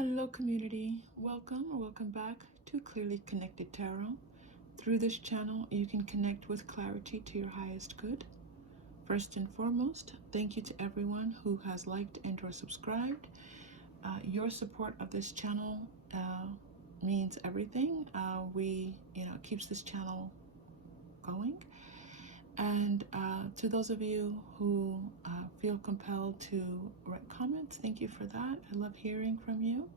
Hello community, welcome or welcome back to Clearly Connected Tarot. Through this channel you can connect with clarity to your highest good. First and foremost, thank you to everyone who has liked and or subscribed. Your support of this channel means everything. It keeps this channel going. And to those of you who feel compelled to write comments, thank you for that. I love hearing from you.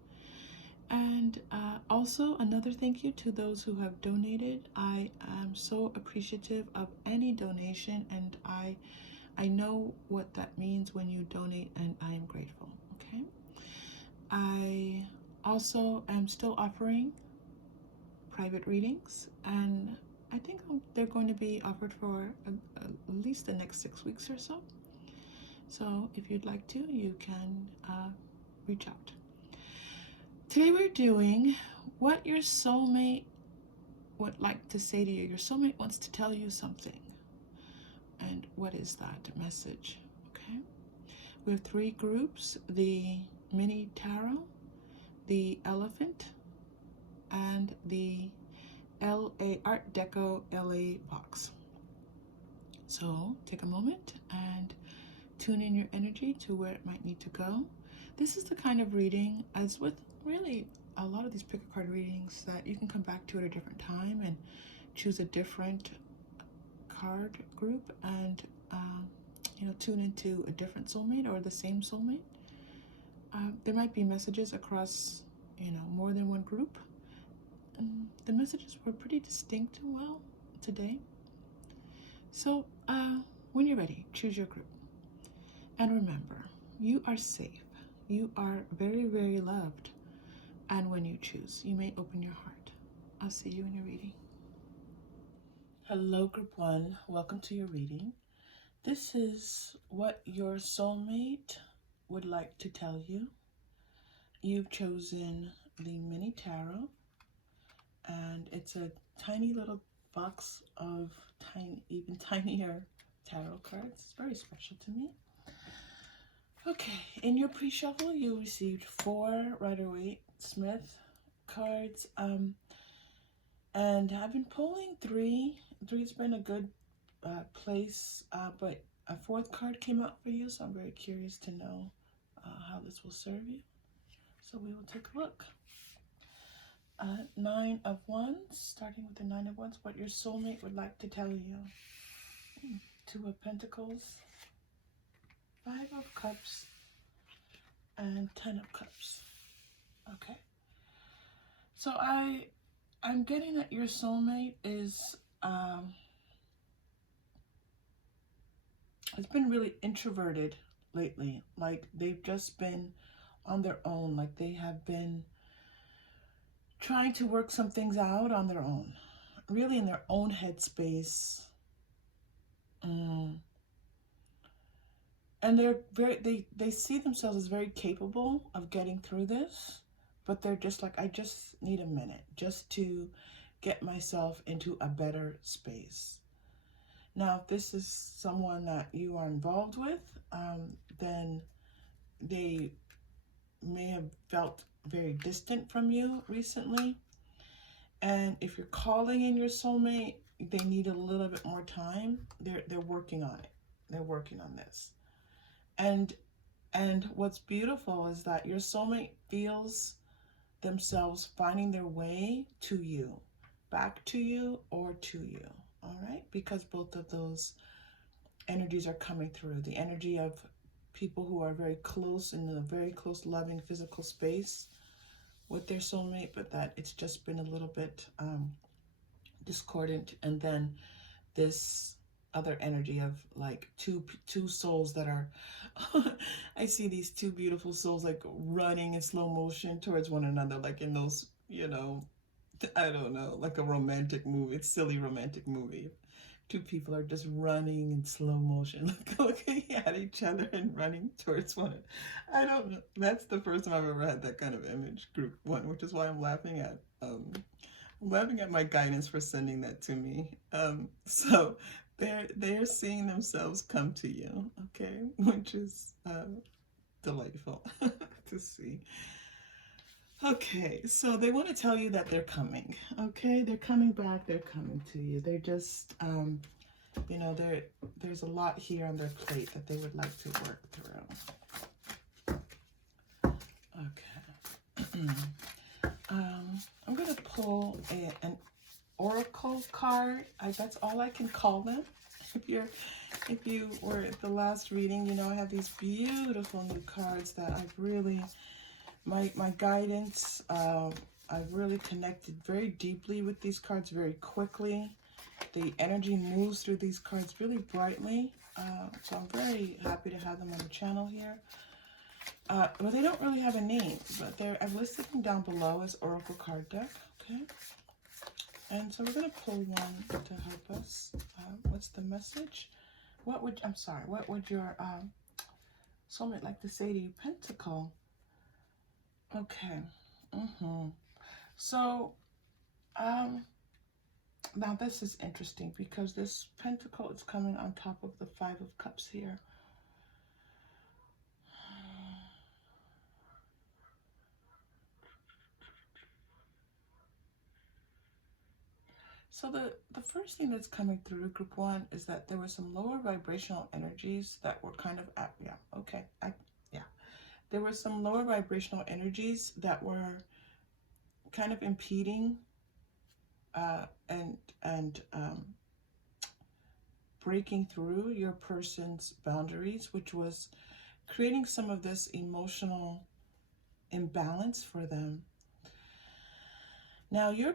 And also another thank you to those who have donated. I am so appreciative of any donation, and I know what that means when you donate, and I am grateful. Okay. I also am still offering private readings, and I think they're going to be offered for at least the next 6 weeks or so. So if you'd like to, you can reach out. Today we're doing what your soulmate would like to say to you. Your soulmate wants to tell you something. And what is that message? Okay. We have 3 groups: the mini tarot, the elephant, and the Art Deco LA box. So take a moment and tune in your energy to where it might need to go. This is the kind of reading, as with really a lot of these pick a card readings, that you can come back to at a different time and choose a different card group and tune into a different soulmate or the same soulmate. There might be messages across more than one group. The messages were pretty distinct well today. So when you're ready, choose your group. And remember, you are safe. You are very, very loved. And when you choose, you may open your heart. I'll see you in your reading. Hello, Group 1. Welcome to your reading. This is what your soulmate would like to tell you. You've chosen the mini tarot, and it's a tiny little box of even tinier tarot cards. It's very special to me. Okay, in your pre-shuffle, you received 4 Rider-Waite-Smith cards, and I've been pulling 3. 3's been a good place, but a 4th card came out for you, so I'm very curious to know how this will serve you. So we will take a look. 9 of Wands, starting with the 9 of Wands, what your soulmate would like to tell you. 2 of Pentacles, 5 of Cups, and 10 of Cups. Okay. So I'm getting that your soulmate is it's been really introverted lately. Like they've just been on their own. Like they have been trying to work some things out on their own, really in their own headspace. And they're they see themselves as very capable of getting through this, but they're just like, I just need a minute just to get myself into a better space. Now, if this is someone that you are involved with, then they may have felt very distant from you recently. And if you're calling in your soulmate, they need a little bit more time. They're working on it. They're working on this. And what's beautiful is that your soulmate feels themselves finding their way to you, back to you or to you, all right? Because both of those energies are coming through. The energy of people who are very close, in a very close, loving, physical space with their soulmate, but that it's just been a little bit discordant. And then this other energy of like two souls that are I see these 2 beautiful souls like running in slow motion towards one another, like in those, I don't know, like a romantic movie. It's a silly romantic movie. 2 people are just running in slow motion, like looking at each other and running towards one another. I don't know. That's the first time I've ever had that kind of image, Group 1, which is why I'm laughing at my guidance for sending that to me. So they're seeing themselves come to you, okay, which is delightful to see. Okay, so they want to tell you that they're coming. Okay, they're coming back. They're coming to you. They're just, you know, there's a lot here on their plate that they would like to work through. Okay. I'm going to pull an oracle card. That's all I can call them. If you were at the last reading, you know I have these beautiful new cards that I've really, my guidance, I've really connected very deeply with these cards very quickly. The energy moves through these cards really brightly. So I'm very happy to have them on the channel here. Well, they don't really have a name, but I've listed them down below as Oracle card deck. Okay. And so we're going to pull one to help us. What's the message? What would your soulmate like to say to you? Pentacle. Okay. So, now this is interesting because this pentacle is coming on top of the 5 of Cups here. So the first thing that's coming through group 1 is that there were some lower vibrational energies that were kind of there were some lower vibrational energies that were kind of impeding and breaking through your person's boundaries, which was creating some of this emotional imbalance for them. Now your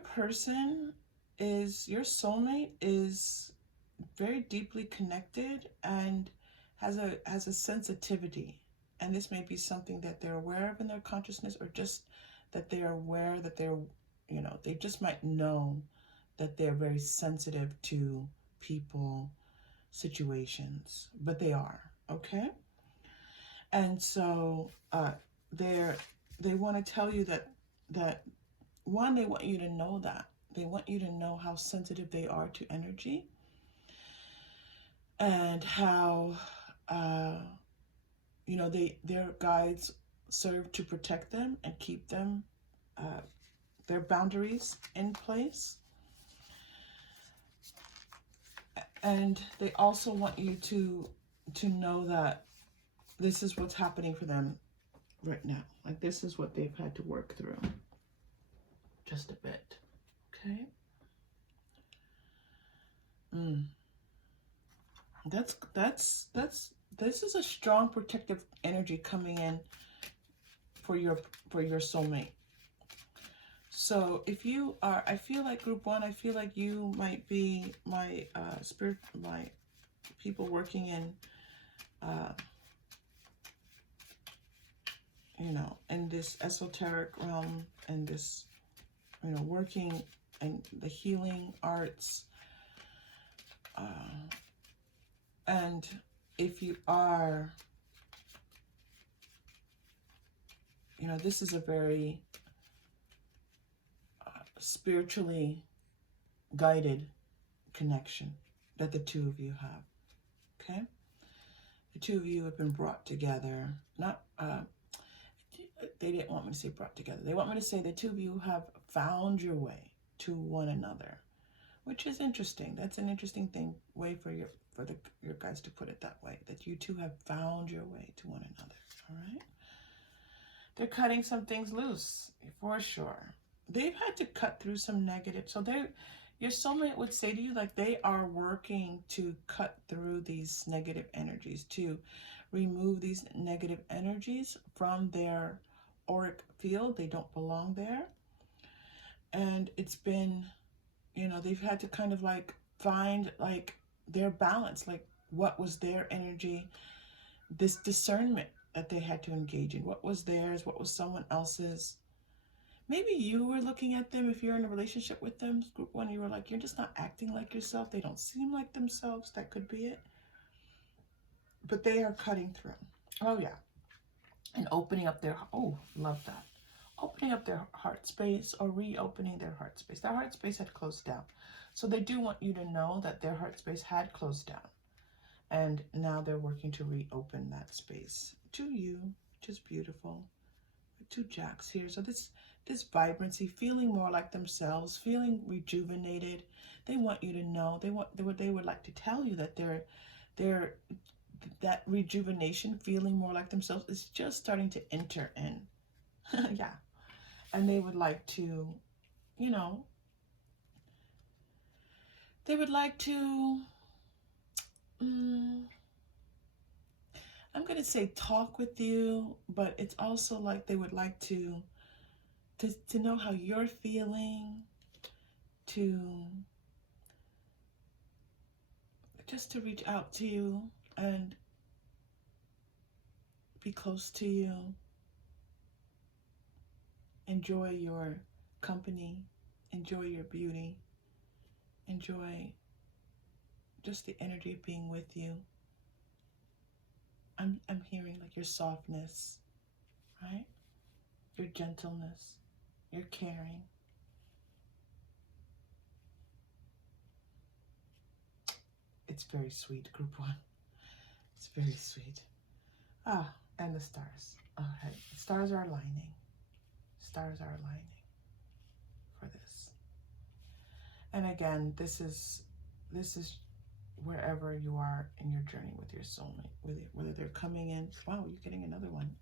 soulmate is very deeply connected and has a sensitivity, and this may be something that they're aware of in their consciousness, or just that they're aware that they're, you know, they just might know that they're very sensitive to people, situations, but they are, okay? And so they want to tell you that one, they want you to know that. They want you to know how sensitive they are to energy, and how, you know, their guides serve to protect them and keep them, their boundaries in place. And they also want you to know that this is what's happening for them right now. Like, this is what they've had to work through. Just a bit. Okay? This is a strong protective energy coming in for your soulmate. So if you are, I feel like group 1, I feel like you might be my my people working in, you know, in this esoteric realm, and this, you know, working in the healing arts. And if you are, you know, this is a very spiritually guided connection that the two of you have, okay? The two of you have been brought together. Not, they didn't want me to say brought together. They want me to say the two of you have found your way to one another, which is interesting. That's an interesting way for your guys to put it that way, that you two have found your way to one another, all right? They're cutting some things loose, for sure. They've had to cut through some negative. So your soulmate would say to you, like, they are working to cut through these negative energies, to remove these negative energies from their auric field. They don't belong there. And it's been, you know, they've had to kind of like find like their balance, like what was their energy, this discernment that they had to engage in. What was theirs? What was someone else's? Maybe you were looking at them, if you're in a relationship with them, group 1, you were like, you're just not acting like yourself. They don't seem like themselves. That could be it. But they are cutting through. Oh, yeah. And opening up their, oh, love that. Opening up their heart space, or reopening their heart space. Their heart space had closed down. So they do want you to know that their heart space had closed down. And now they're working to reopen that space to you, which is beautiful. two jacks here. So this vibrancy, feeling more like themselves, feeling rejuvenated. They want you to know, they would like to tell you that they're that rejuvenation, feeling more like themselves, is just starting to enter in. Yeah. And they would like to, you know, they would like to, I'm going to say talk with you, but it's also like they would like to know how you're feeling, to just to reach out to you and be close to you, enjoy your company, enjoy your beauty, enjoy just the energy of being with you. I'm hearing like your softness, right? Your gentleness, your caring. It's very sweet, group one. It's very sweet. Ah, and the stars. All right, the stars are aligning. Stars are aligning for this. And again, this is wherever you are in your journey with your soulmate, whether they're coming in. Wow, you're getting another one.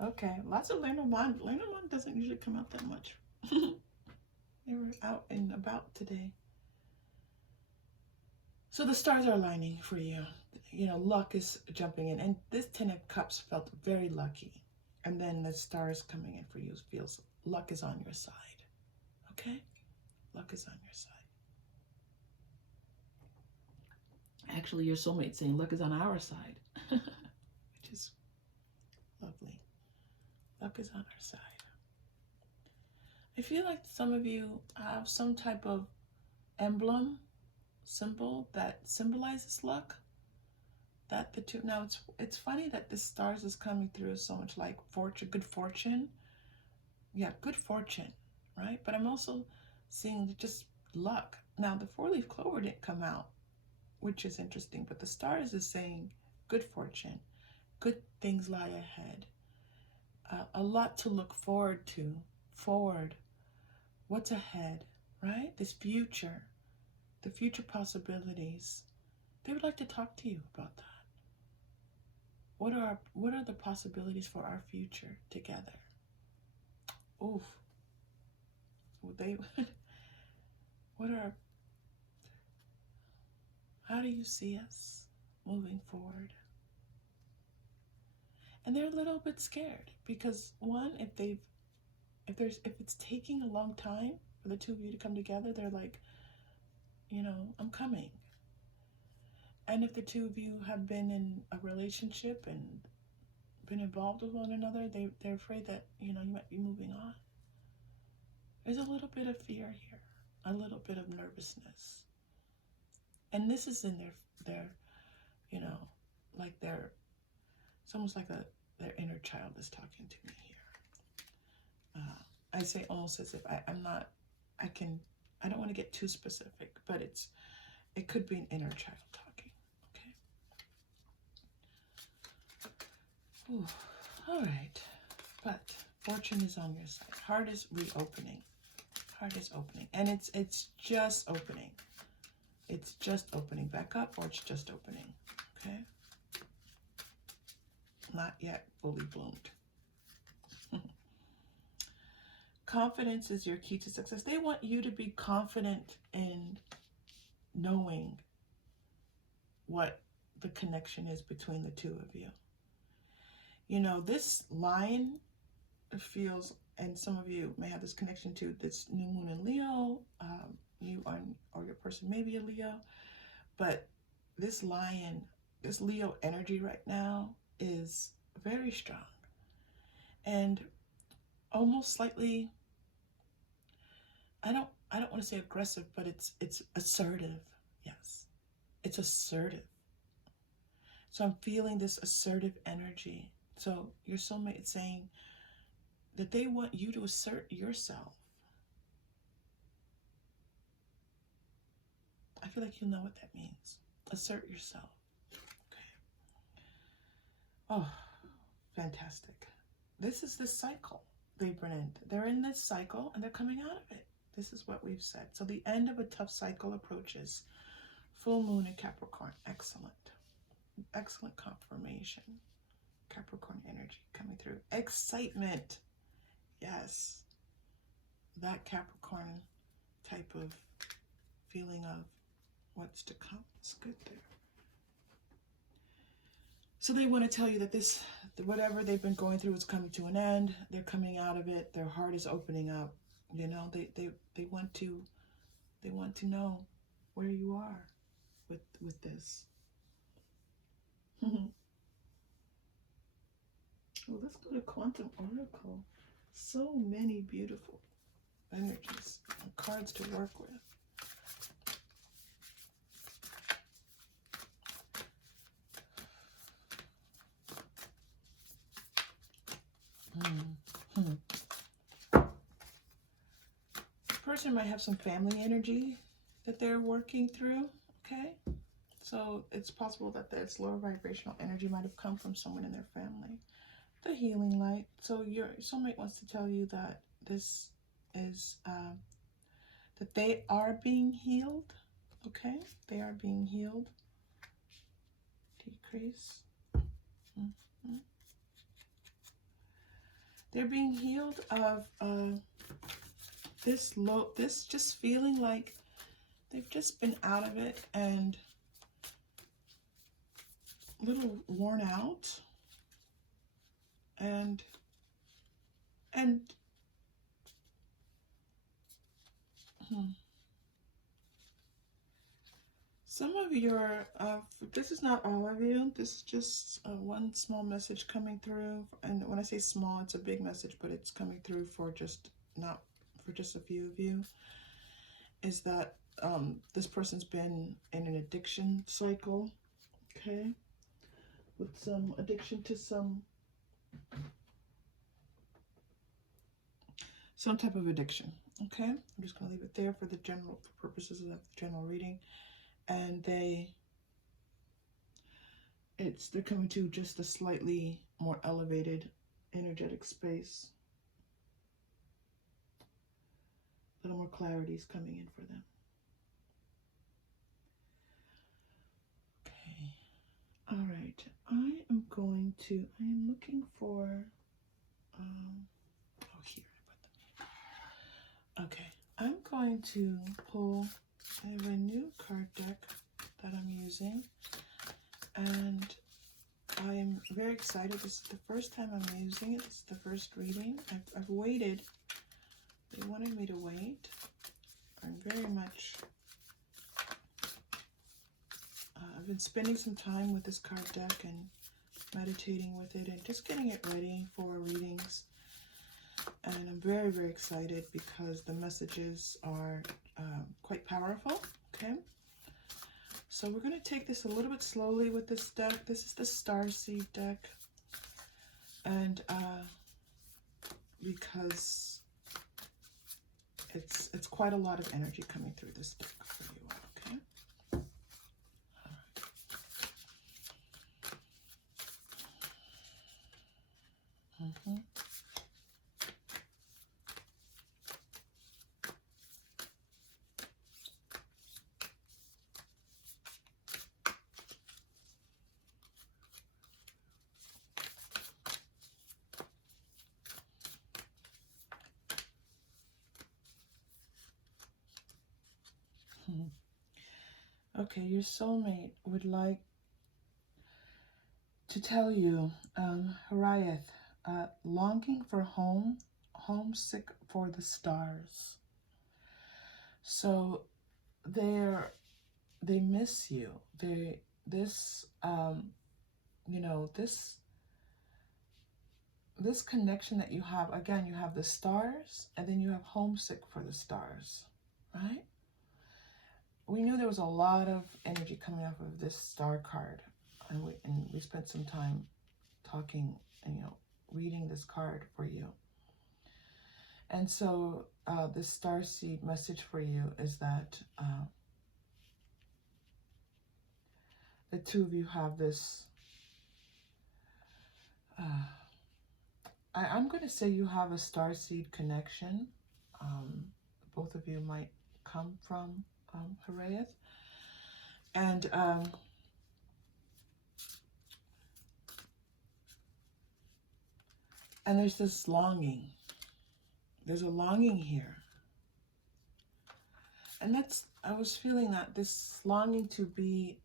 Okay, lots of Lenormand. Lenormand doesn't usually come out that much. They were out and about today. So the stars are aligning for you. You know, luck is jumping in. And this 10 of Cups felt very lucky. And then the stars coming in for you feels luck is on your side. Okay? Luck is on your side. Actually, your soulmate saying luck is on our side, which is lovely. Luck is on our side. I feel like some of you have some type of emblem, symbol that symbolizes luck. That the two, now it's funny that the stars is coming through so much like fortune, good fortune. Yeah, good fortune, right? But I'm also seeing just luck. Now the 4-leaf clover didn't come out, which is interesting, but the stars is saying good fortune, good things lie ahead, a lot to look forward to, what's ahead, right? This future, the future possibilities. They would like to talk to you about that. What are the possibilities for our future together? Oof. How do you see us moving forward? And they're a little bit scared because one, if it's taking a long time for the two of you to come together, they're like, you know, I'm coming. And if the two of you have been in a relationship and been involved with one another, they're afraid that, you know, you might be moving on. There's a little bit of fear here, a little bit of nervousness. And this is in their you know, like it's almost like their inner child is talking to me here. I say almost as if I don't want to get too specific, but it could be an inner child talking, okay? Ooh, all right, but fortune is on your side. Heart is reopening. Heart is opening, and it's just opening. It's just opening back up, or it's just opening, okay? Not yet fully bloomed. Confidence is your key to success. They want you to be confident in knowing what the connection is between the two of you. You know, this line feels, and some of you may have this connection to this new moon in Leo. You or your person may be a Leo, but this lion, this Leo energy right now is very strong and almost slightly, I don't want to say aggressive, but it's assertive. Yes, it's assertive. So I'm feeling this assertive energy. So your soulmate is saying that they want you to assert yourself. I feel like you'll know what that means. Assert yourself. Okay. Oh, fantastic. this is the cycle they've been in. They're in this cycle and they're coming out of it. This is what we've said. So the end of a tough cycle approaches. Full moon in Capricorn. Excellent. Excellent confirmation. Capricorn energy coming through. Excitement. Yes. That Capricorn type of feeling of what's to come is good there. So they want to tell you that this, whatever they've been going through is coming to an end. They're coming out of it. Their heart is opening up. You know, they want to know where you are with this. Well, let's go to Quantum Oracle. So many beautiful energies and cards to work with. Person might have some family energy that they're working through, okay? So it's possible that this lower vibrational energy might have come from someone in their family. The healing light. So your soulmate wants to tell you that this is, that they are being healed, okay? They are being healed. Decrease. They're being healed of this just feeling like they've just been out of it and a little worn out and some of your, this is not all of you, this is just one small message coming through, and when I say small, it's a big message, but it's coming through for just, not for just a few of you, is that this person's been in an addiction cycle, okay, with some addiction to some type of addiction, okay? I'm just going to leave it there for the general, for purposes of the general reading. And they're coming to just a slightly more elevated energetic space. A little more clarity is coming in for them. Okay. All right. I am looking for, here I put them. Okay. I'm going to pull, I have a new card deck that I'm using, and I'm very excited. This is the first time I'm using it. This is the first reading. I've waited. They wanted me to wait. I'm very much, I've been spending some time with this card deck and meditating with it and just getting it ready for readings. And I'm very, very excited because the messages are quite powerful, okay? So we're going to take this a little bit slowly with this deck. This is the Starseed deck. And because it's quite a lot of energy coming through this deck for you, okay? All right. Okay, your soulmate would like to tell you, Harayeth, longing for home, homesick for the stars. So they miss you. This connection that you have, again, you have the stars and then you have homesick for the stars, right? We knew there was a lot of energy coming off of this star card, and we spent some time talking and reading this card for you. And so this starseed message for you is that the two of you have this I'm going to say you have a starseed connection. Both of you might come from Haraeth. And there's this longing. There's a longing here. And I was feeling that this longing to be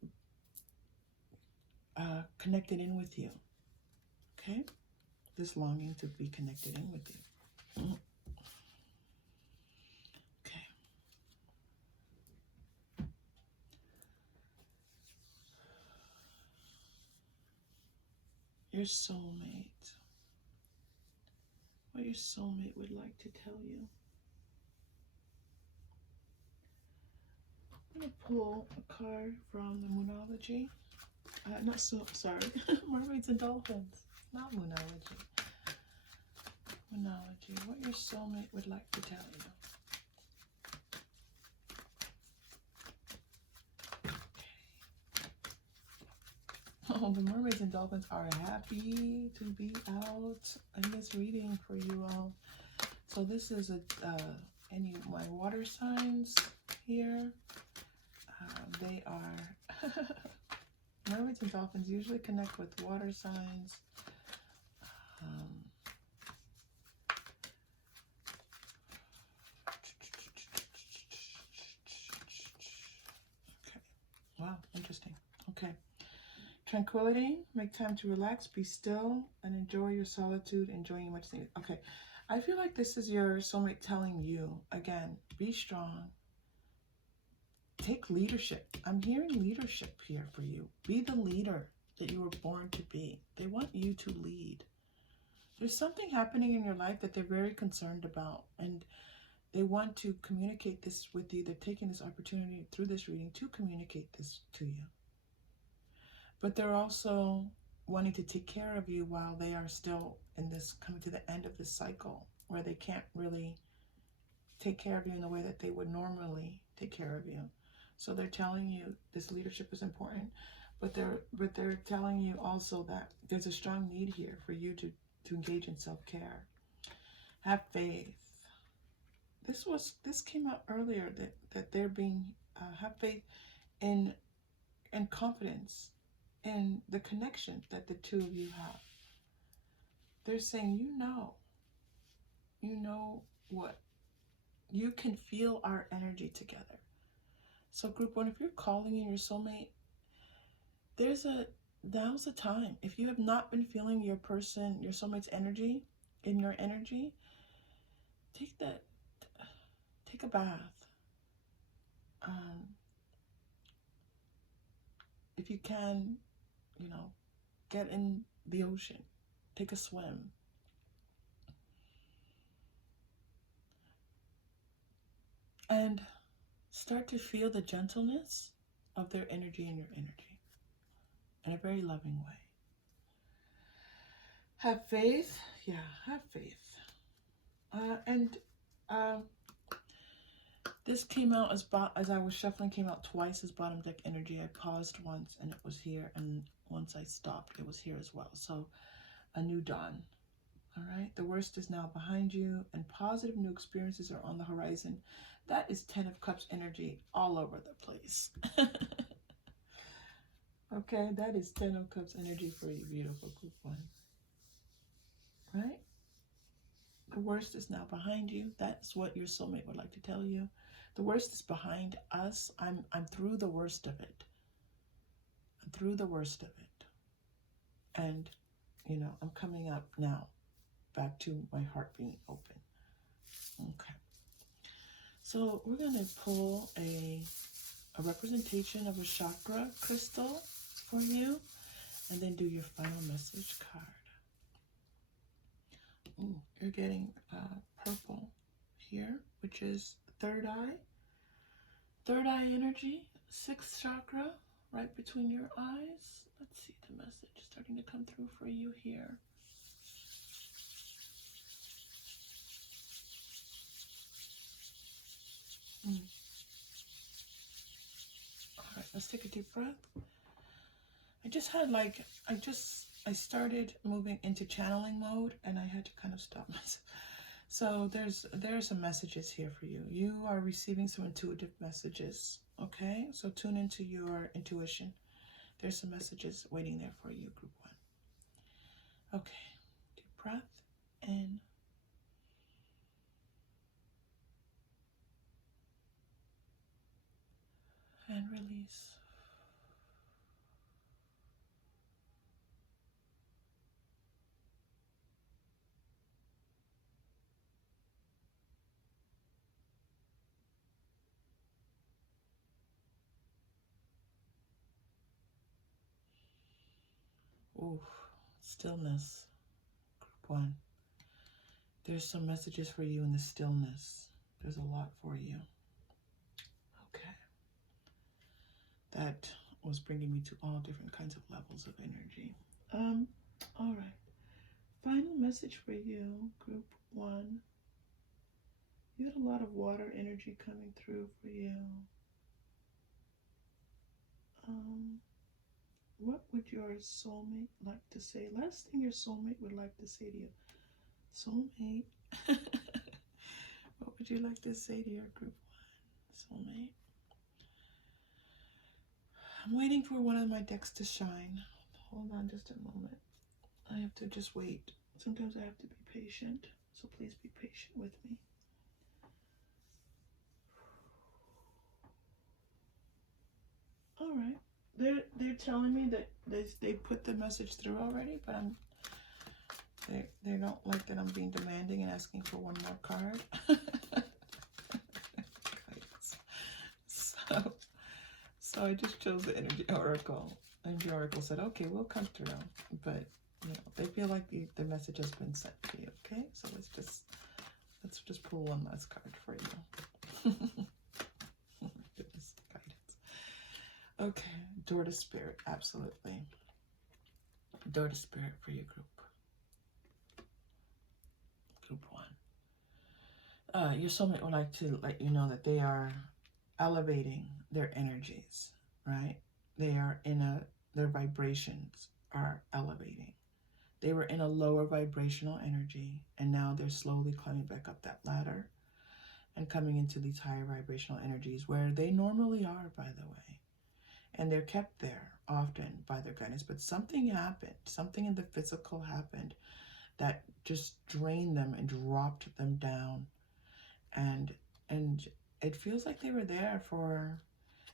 connected in with you. Okay? This longing to be connected in with you. Okay. Your soulmate. What your soulmate would like to tell you. I'm going to pull a card from the Moonology. Sorry. Mermaids and Dolphins. Not Moonology. Moonology. What your soulmate would like to tell you. Oh, the Mermaids and Dolphins are happy to be out in this reading for you all. So this is any of my water signs here. They are Mermaids and Dolphins usually connect with water signs. Okay. Wow, interesting. Okay. Tranquility, make time to relax, be still, and enjoy your solitude, enjoying much things. Okay, I feel like this is your soulmate telling you, again, be strong, take leadership. I'm hearing leadership here for you. Be the leader that you were born to be. They want you to lead. There's something happening in your life that they're very concerned about, and they want to communicate this with you. They're taking this opportunity through this reading to communicate this to you. But they're also wanting to take care of you while they are still in this, coming to the end of this cycle where they can't really take care of you in the way that they would normally take care of you. So they're telling you this leadership is important, but they're telling you also that there's a strong need here for you to engage in self-care. Have faith. This came out earlier that they're being have faith in and confidence in the connection that the two of you have. They're saying, you know what, you can feel our energy together. So group one, if you're calling in your soulmate, now's the time. If you have not been feeling your soulmate's energy, in your energy, take a bath. If you can, get in the ocean, take a swim. And start to feel the gentleness of their energy and your energy in a very loving way. Have faith. Yeah, have faith. This came out as I was shuffling, came out twice as bottom deck energy. I paused once and it was here, and once I stopped, it was here as well. So a new dawn. All right, the worst is now behind you, and positive new experiences are on the horizon. That is 10 of Cups energy all over the place. Okay, that is 10 of Cups energy for you, beautiful group one. Right? The worst is now behind you. That's what your soulmate would like to tell you. The worst is behind us. I'm through the worst of it. I'm through the worst of it. And, I'm coming up now, back to my heart being open. Okay. So we're going to pull a representation of a chakra crystal for you, and then do your final message card. Ooh, you're getting purple here, which is third eye. Third eye energy, 6th chakra, right between your eyes. Let's see the message starting to come through for you here. All right, let's take a deep breath. I just I started moving into channeling mode, and I had to kind of stop myself. So there's some messages here for you. You are receiving some intuitive messages, okay? So tune into your intuition. There's some messages waiting there for you, group one. Okay, deep breath in. And release. Ooh, stillness, group one. There's some messages for you in the stillness. There's a lot for you. Okay. That was bringing me to all different kinds of levels of energy. All right. Final message for you, group one. You had a lot of water energy coming through for you. What would your soulmate like to say? Last thing your soulmate would like to say to you. Soulmate. What would you like to say to your group one, soulmate? I'm waiting for one of my decks to shine. Hold on just a moment. I have to just wait. Sometimes I have to be patient, so please be patient with me. All right. They're telling me that they put the message through already, but they don't like that I'm being demanding and asking for one more card. So I just chose the energy oracle, and the oracle said, "Okay, we'll come through." But you know, they feel like the message has been sent to you. Okay, so let's just pull one last card for you. Goodness, guidance. Okay, door to spirit, absolutely. Door to spirit for your group. Group one. Your soulmate would like to let you know that they are elevating their energies, right? They are their vibrations are elevating. They were in a lower vibrational energy, and now they're slowly climbing back up that ladder and coming into these higher vibrational energies where they normally are, by the way. And they're kept there often by their guidance. But something happened, something in the physical happened that just drained them and dropped them down. And it feels like they were there for,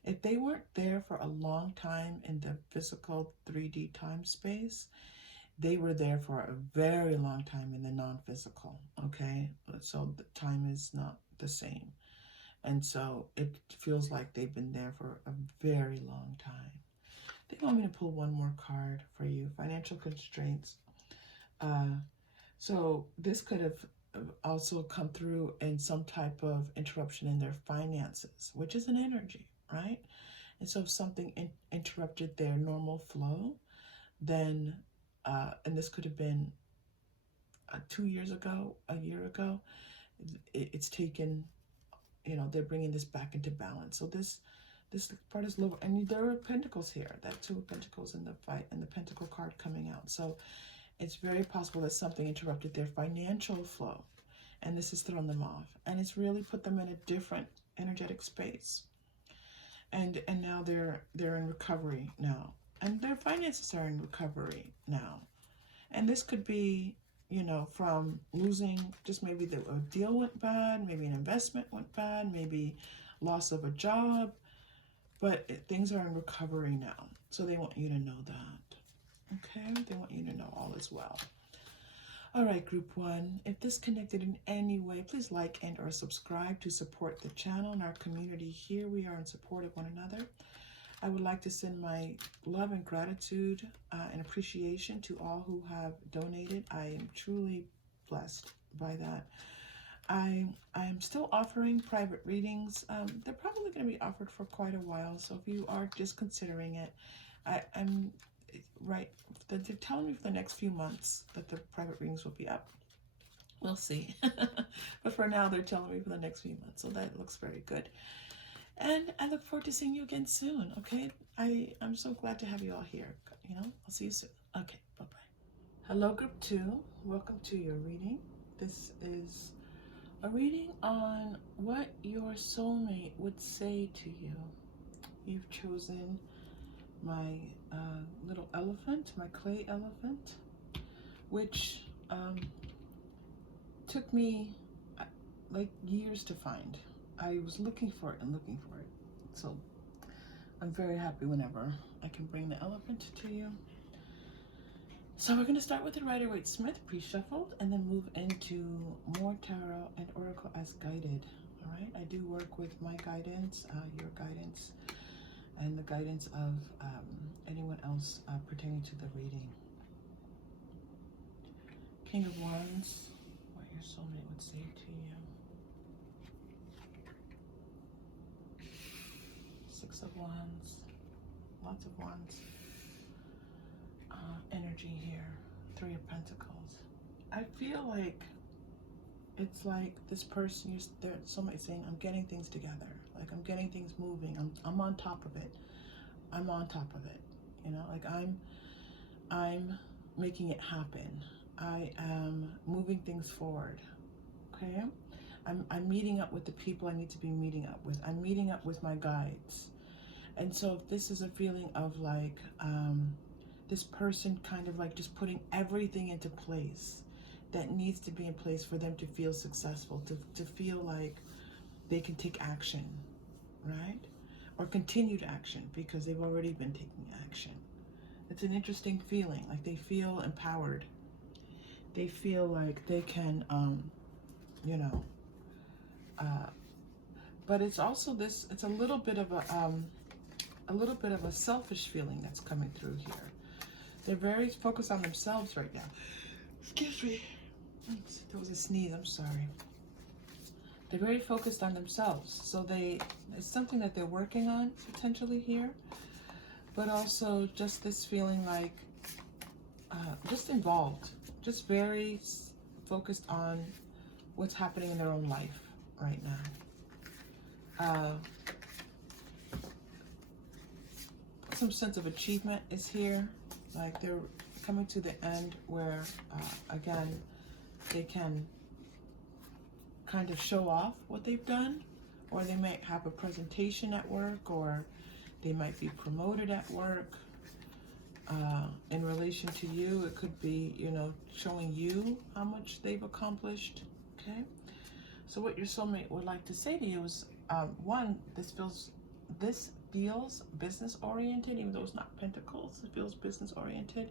if they weren't there for a long time in the physical 3D time space, they were there for a very long time in the non-physical, okay? So the time is not the same. And so it feels like they've been there for a very long time. They want me to pull one more card for you. Financial constraints. So this could have also come through in some type of interruption in their finances, which is an energy, right? And so if something interrupted their normal flow, then, and this could have been 2 years ago, a year ago, it's taken, you know, they're bringing this back into balance. So this part is low, and there are pentacles here, that 2 of pentacles in the fight, and the pentacle card coming out. So it's very possible that something interrupted their financial flow, and this has thrown them off, and it's really put them in a different energetic space. And now they're in recovery now, and their finances are in recovery now. And this could be, you know, from losing, just maybe a deal went bad, maybe an investment went bad, maybe loss of a job, but things are in recovery now. So they want you to know that. Okay, they want you to know all is well. All right, group one, if this connected in any way, please like and or subscribe to support the channel and our community here. We are in support of one another. I would like to send my love and gratitude and appreciation to all who have donated. I am truly blessed by that. I am still offering private readings. They're probably going to be offered for quite a while, so if you are just considering it, I'm right. They're telling me for the next few months that the private readings will be up. We'll see. But for now, they're telling me for the next few months, so that looks very good. And I look forward to seeing you again soon, okay? I'm so glad to have you all here. You know, I'll see you soon. Okay, bye-bye. Hello, group 2. Welcome to your reading. This is a reading on what your soulmate would say to you. You've chosen my little elephant, my clay elephant, which took me like years to find. I was looking for it and looking for it. So I'm very happy whenever I can bring the elephant to you. So we're going to start with the Rider-Waite-Smith pre-shuffled and then move into more tarot and oracle as guided. All right, I do work with my guidance, your guidance, and the guidance of anyone else pertaining to the reading. King of Wands, what your soulmate would say to you. Six of Wands, lots of wands. Energy here. Three of Pentacles. I feel like it's like this person, their soulmate saying, I'm getting things together. Like I'm getting things moving. I'm on top of it. I'm on top of it. You know, like I'm making it happen. I am moving things forward. Okay? I'm meeting up with the people I need to be meeting up with. I'm meeting up with my guides. And so if this is a feeling of like this person kind of like just putting everything into place that needs to be in place for them to feel successful, to feel like they can take action, right? Or continued action because they've already been taking action. It's an interesting feeling, like they feel empowered. They feel like they can, you know, but it's also this, it's a little bit of a selfish feeling that's coming through here. They're very focused on themselves right now. Excuse me. That was a sneeze, I'm sorry. They're very focused on themselves. So it's something that they're working on potentially here. But also just this feeling like just involved. Just very focused on what's happening in their own life right now. Some sense of achievement is here. Like they're coming to the end where, again, they can kind of show off what they've done, or they might have a presentation at work, or they might be promoted at work. In relation to you, it could be, you know, showing you how much they've accomplished, okay? So what your soulmate would like to say to you is, one, this feels business oriented, even though it's not pentacles, it feels business oriented.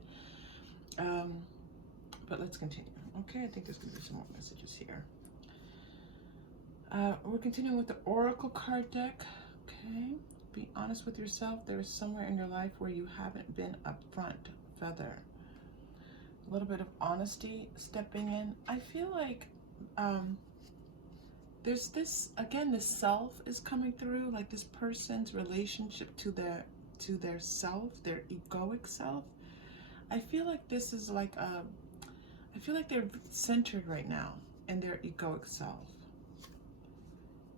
But let's continue. Okay, I think there's gonna be some more messages here. We're continuing with the oracle card deck. Okay, be honest with yourself. There is somewhere in your life where you haven't been upfront. Feather. A little bit of honesty stepping in. I feel like there's this, again, the self is coming through, like this person's relationship to their self, their egoic self. I feel like this is like I feel like they're centered right now in their egoic self.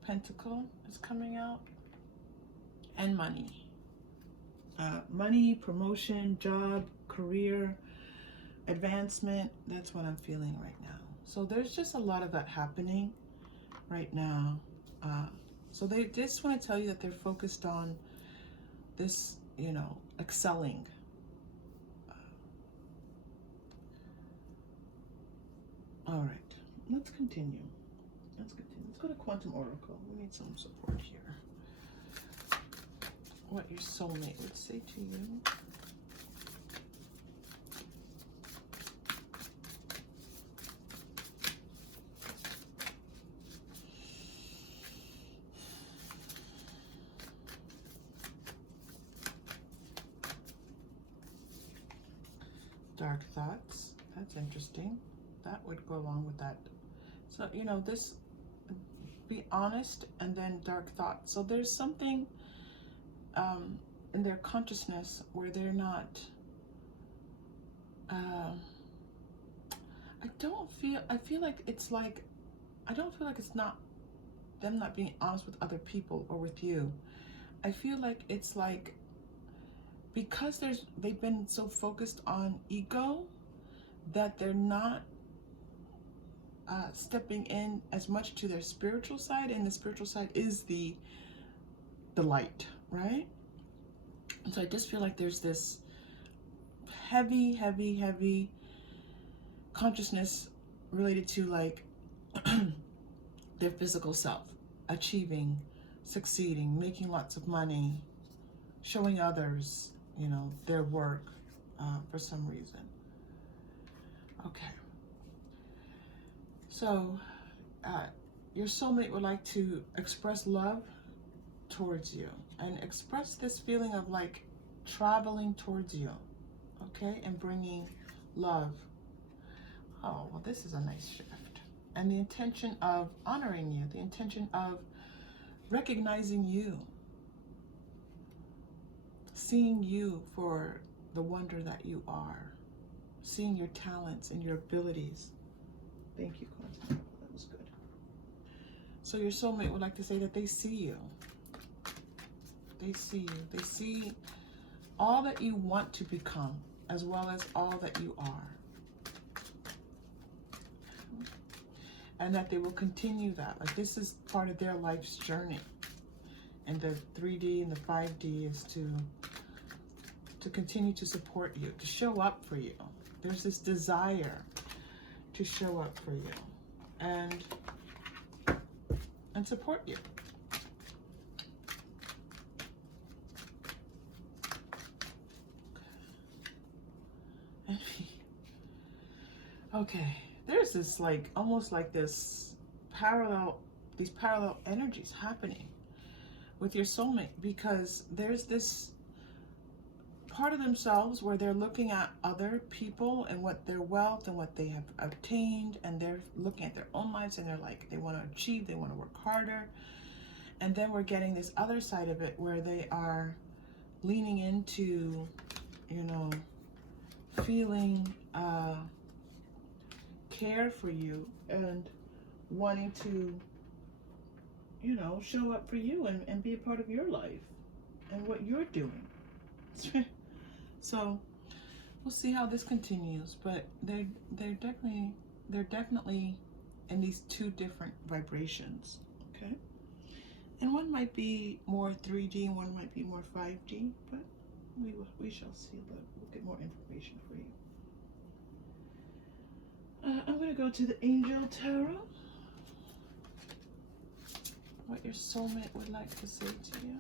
Pentacle is coming out. And money. Money, promotion, job, career, advancement. That's what I'm feeling right now. So there's just a lot of that happening right now. So they just want to tell you that they're focused on this, you know, excelling. All right, let's continue. Let's go to Quantum Oracle. We need some support here. What your soulmate would say to you. Dark thoughts. That's interesting. That would go along with that. So, you know, this, be honest, and then dark thoughts. So there's something in their consciousness where they're not, I feel like it's like, I don't feel like it's not them not being honest with other people or with you. I feel like it's like, because they've been so focused on ego, that they're not stepping in as much to their spiritual side, and the spiritual side is the light, right? And so I just feel like there's this heavy, heavy, heavy consciousness related to like their physical self, achieving, succeeding, making lots of money, showing others, you know, their work for some reason. Okay. So your soulmate would like to express love towards you and express this feeling of like traveling towards you, okay, and bringing love. Oh, well, this is a nice shift. And the intention of honoring you, the intention of recognizing you, seeing you for the wonder that you are, seeing your talents and your abilities. Thank you, Cosmo. That was good. So your soulmate would like to say that they see you. They see you. They see all that you want to become, as well as all that you are. And that they will continue that. Like, this is part of their life's journey. And the 3D and the 5D is to continue to support you, to show up for you. There's this desire to show up for you and support you. Okay, there's this like almost like this these parallel energies happening with your soulmate, because there's this part of themselves where they're looking at other people and what their wealth and what they have obtained, and they're looking at their own lives and they're like, they want to achieve, they want to work harder. And then we're getting this other side of it where they are leaning into, you know, feeling care for you and wanting to, you know, show up for you and be a part of your life and what you're doing. So we'll see how this continues, but they're definitely in these two different vibrations, okay? And one might be more 3D and one might be more 5D, but we shall see. But we'll get more information for you. I'm going to go to the Angel Tarot. What your soulmate would like to say to you.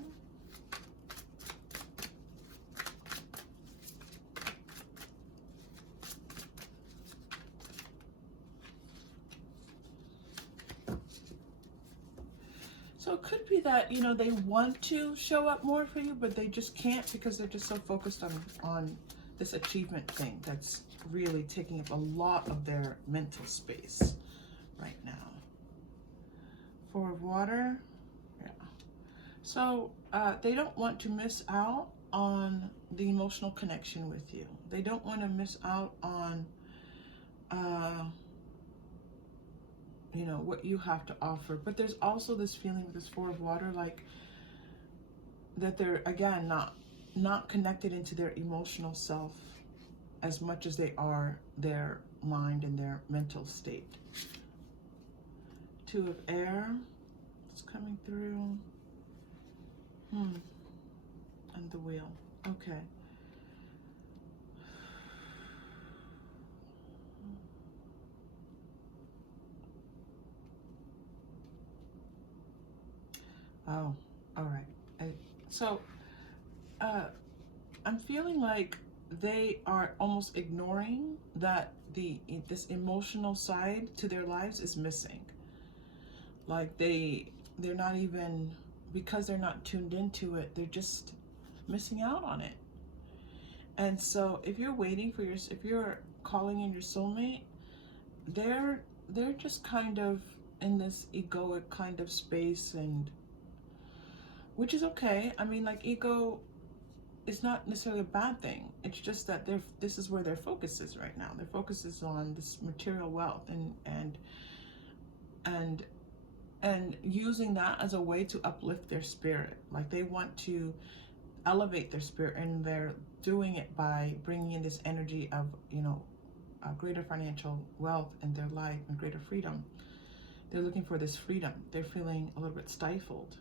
So it could be that, you know, they want to show up more for you, but they just can't because they're just so focused on this achievement thing that's really taking up a lot of their mental space right now. Four of Water. Yeah. So they don't want to miss out on the emotional connection with you. They don't want to miss out on you know, what you have to offer. But there's also this feeling with this Four of Water, like that they're, again, not connected into their emotional self as much as they are their mind and their mental state. Two of Air is coming through. And the Wheel. Okay. Oh, all right. I'm feeling like they are almost ignoring that this emotional side to their lives is missing. Like they're not even, because they're not tuned into it, they're just missing out on it. And so if you're waiting for if you're calling in your soulmate, they're just kind of in this egoic kind of space, and which is okay. I mean, like, ego is not necessarily a bad thing. It's just that this is where their focus is right now. Their focus is on this material wealth and using that as a way to uplift their spirit. Like, they want to elevate their spirit, and they're doing it by bringing in this energy of, you know, greater financial wealth in their life and greater freedom. They're looking for this freedom. They're feeling a little bit stifled.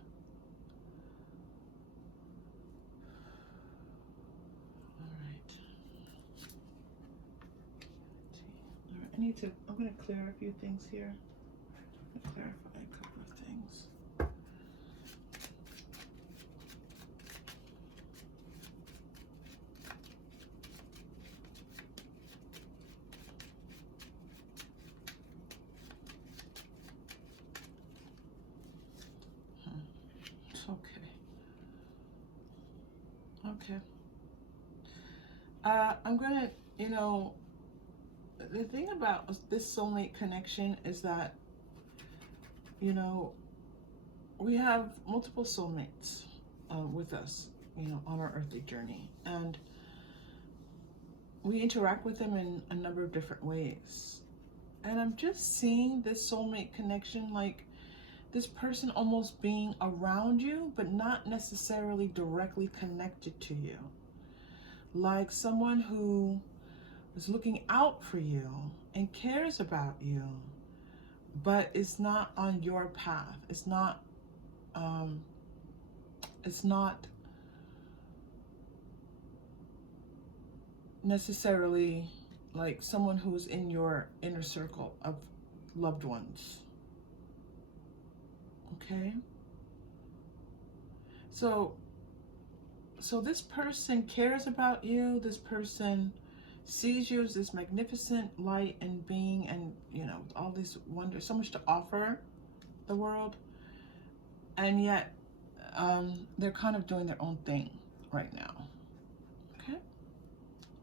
I'm going to clear a few things here. Clarify a couple of things. It's okay. Okay. I'm going to, the thing about this soulmate connection is that, we have multiple soulmates with us, on our earthly journey. And we interact with them in a number of different ways. And I'm just seeing this soulmate connection like this person almost being around you, but not necessarily directly connected to you. Like someone who is looking out for you and cares about you, but it's not on your path. It's not necessarily like someone who's in your inner circle of loved ones. Okay? So this person cares about you. This person sees you as this magnificent light and being, and all this wonder, so much to offer the world. And yet they're kind of doing their own thing right now. Okay?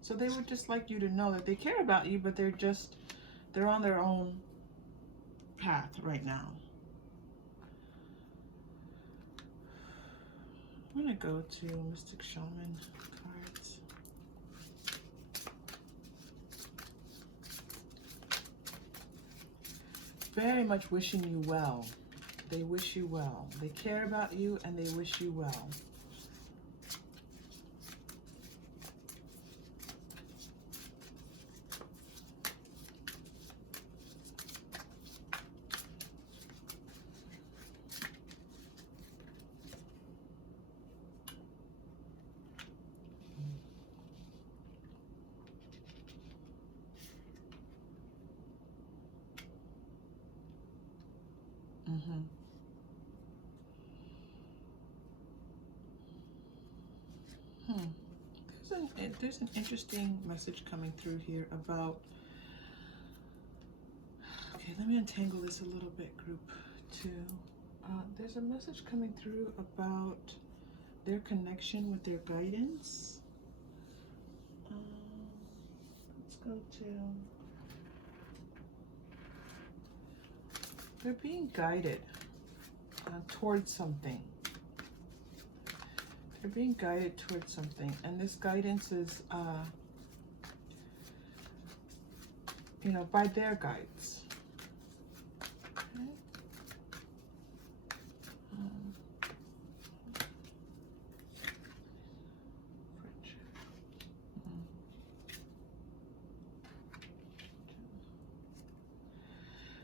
So they would just like you to know that they care about you, but they're on their own path right now. I'm going to go to Mystic Shaman cards. Very much wishing you well. They wish you well. They care about you and they wish you well. There's an interesting message coming through here about, okay, let me untangle this a little bit, group 2. There's a message coming through about their connection with their guidance. Let's go to, they're being guided towards something. They're being guided towards something, and this guidance is, by their guides. Okay.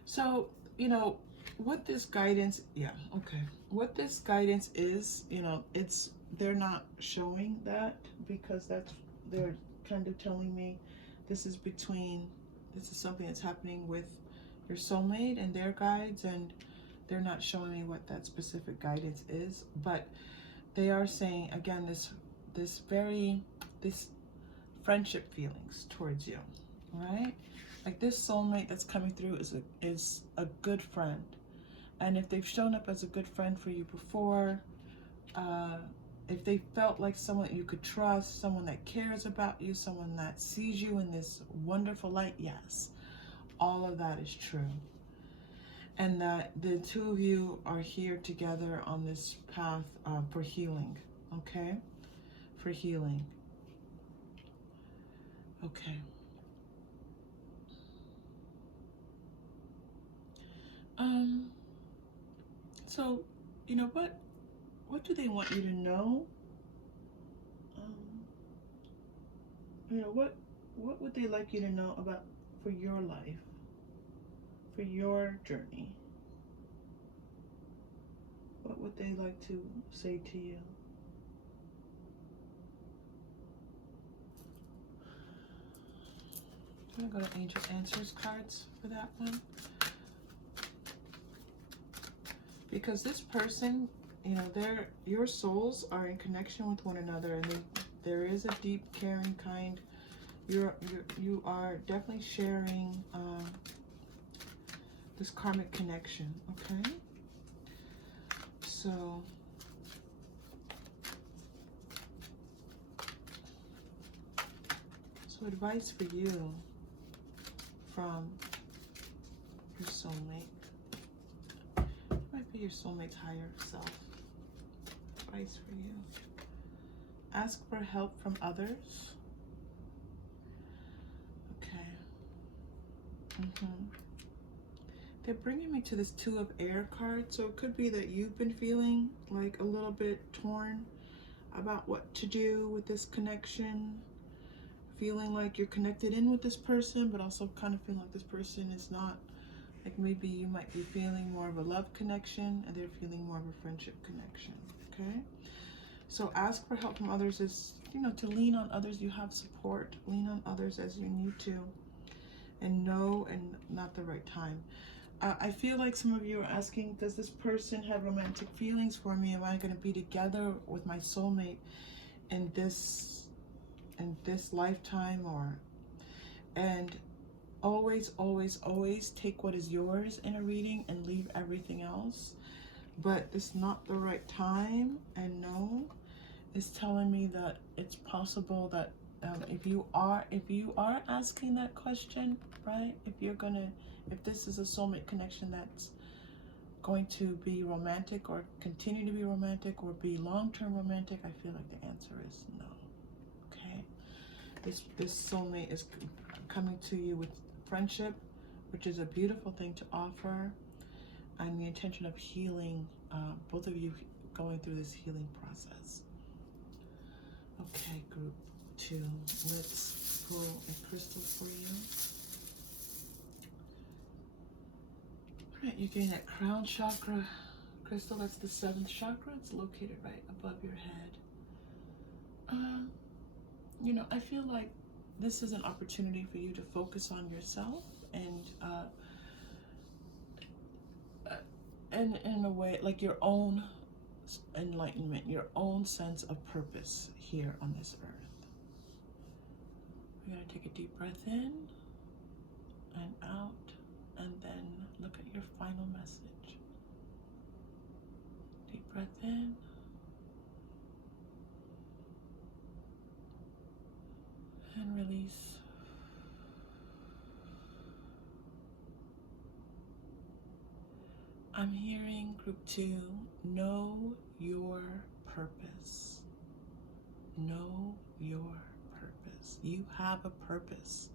So, what this guidance, what this guidance is, they're not showing that because they're kind of telling me this is something that's happening with your soulmate and their guides, and they're not showing me what that specific guidance is, but they are saying, again, this friendship feelings towards you, right? Like this soulmate that's coming through is a good friend. And if they've shown up as a good friend for you before, if they felt like someone that you could trust, someone that cares about you, someone that sees you in this wonderful light, yes, all of that is true. And that the two of you are here together on this path for healing, okay? For healing. Okay. So, what do they want you to know? What would they like you to know about for your life, for your journey, what would they like to say to you? I'm going to go to Angel Answers cards for that one. Because this person, you know, your souls are in connection with one another, and there is a deep, caring kind. You are definitely sharing this karmic connection, okay? So advice for you from your soulmate. It might be your soulmate's higher self. Advice for you. Ask for help from others. Okay. They're bringing me to this Two of Air card, so it could be that you've been feeling like a little bit torn about what to do with this connection, feeling like you're connected in with this person, but also kind of feeling like this person is not. Like maybe you might be feeling more of a love connection and they're feeling more of a friendship connection, okay? So ask for help from others is, you know, to lean on others. You have support. Lean on others as you need to. And no, and not the right time. I feel like some of you are asking, does this person have romantic feelings for me? Am I going to be together with my soulmate in this lifetime? And always, always, always take what is yours in a reading and leave everything else. But it's not the right time, and no, it's telling me that it's possible that if you are asking that question, right? If this is a soulmate connection that's going to be romantic or continue to be romantic or be long-term romantic, I feel like the answer is no. Okay, this soulmate is coming to you with friendship, which is a beautiful thing to offer, and the intention of healing, both of you going through this healing process. Okay, group 2, let's pull a crystal for you. All right, you're getting that crown chakra crystal. That's the 7th chakra. It's located right above your head. You know, I feel like this is an opportunity for you to focus on yourself and in a way, like your own enlightenment, your own sense of purpose here on this earth. We're going to take a deep breath in and out, and then look at your final message. Deep breath in. And release. I'm hearing group 2, know your purpose. Know your purpose. You have a purpose.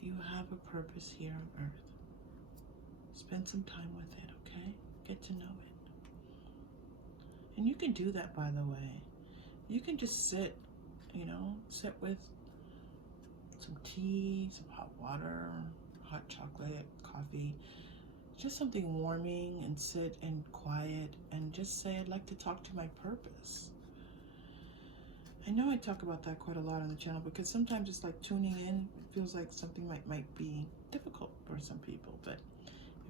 You have a purpose here on earth. Spend some time with it, okay? Get to know it. And you can do that, by the way. You can just sit, you know, sit with some tea, some hot water, hot chocolate, coffee, just something warming, and sit and quiet and just say, I'd like to talk to my purpose. I know I talk about that quite a lot on the channel because sometimes it's like tuning in. It feels like something might be difficult for some people, but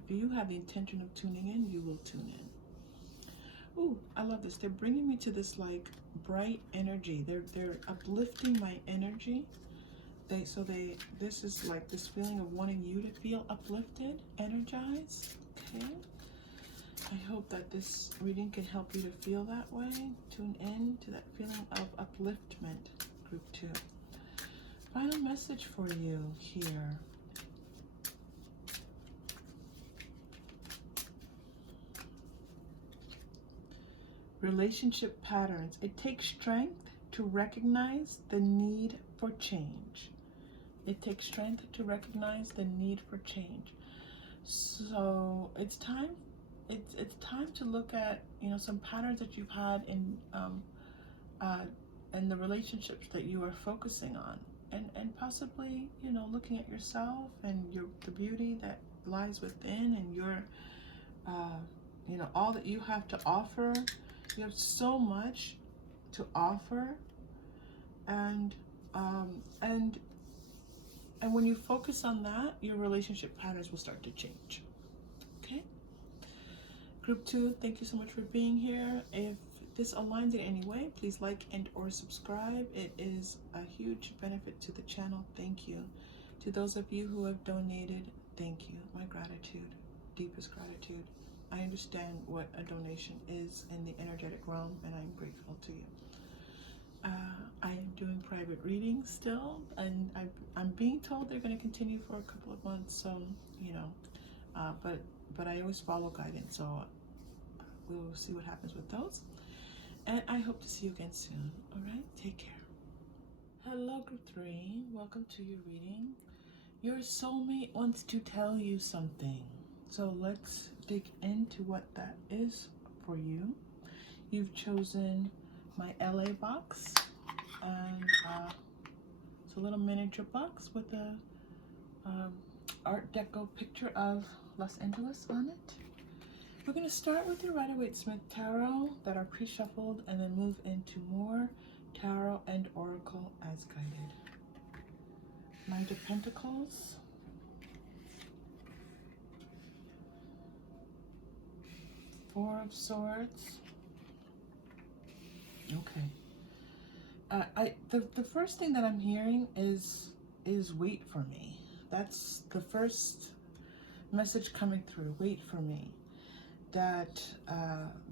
if you have the intention of tuning in, you will tune in. Ooh, I love this. They're bringing me to this like bright energy. They're uplifting my energy. This is like this feeling of wanting you to feel uplifted, energized. Okay. I hope that this reading can help you to feel that way. Tune in to that feeling of upliftment, group 2. Final message for you here. Relationship patterns. It takes strength to recognize the need for change. It takes strength to recognize the need for change. So it's time to look at, you know, some patterns that you've had in the relationships that you are focusing on, and possibly, you know, looking at yourself and the beauty that lies within, and your you know, all that you have to offer. You have so much to offer, and and when you focus on that, your relationship patterns will start to change. Okay. Group 2, thank you so much for being here. If this aligns in any way, please like and or subscribe. It is a huge benefit to the channel. Thank you. To those of you who have donated, thank you. My gratitude, deepest gratitude. I understand what a donation is in the energetic realm, and I'm grateful to you. I am doing private readings still, and I'm being told they're going to continue for a couple of months, so, you know, but I always follow guidance, so we'll see what happens with those. And I hope to see you again soon. All right, take care. Hello, group 3. Welcome to your reading. Your soulmate wants to tell you something. So let's dig into what that is for you. You've chosen my LA box, and it's a little miniature box with a Art Deco picture of Los Angeles on it. We're going to start with your Rider-Waite-Smith tarot that are pre-shuffled, and then move into more tarot and oracle as guided. Knight of Pentacles, Four of Swords. Okay. The first thing that I'm hearing is wait for me. That's the first message coming through. Wait for me. That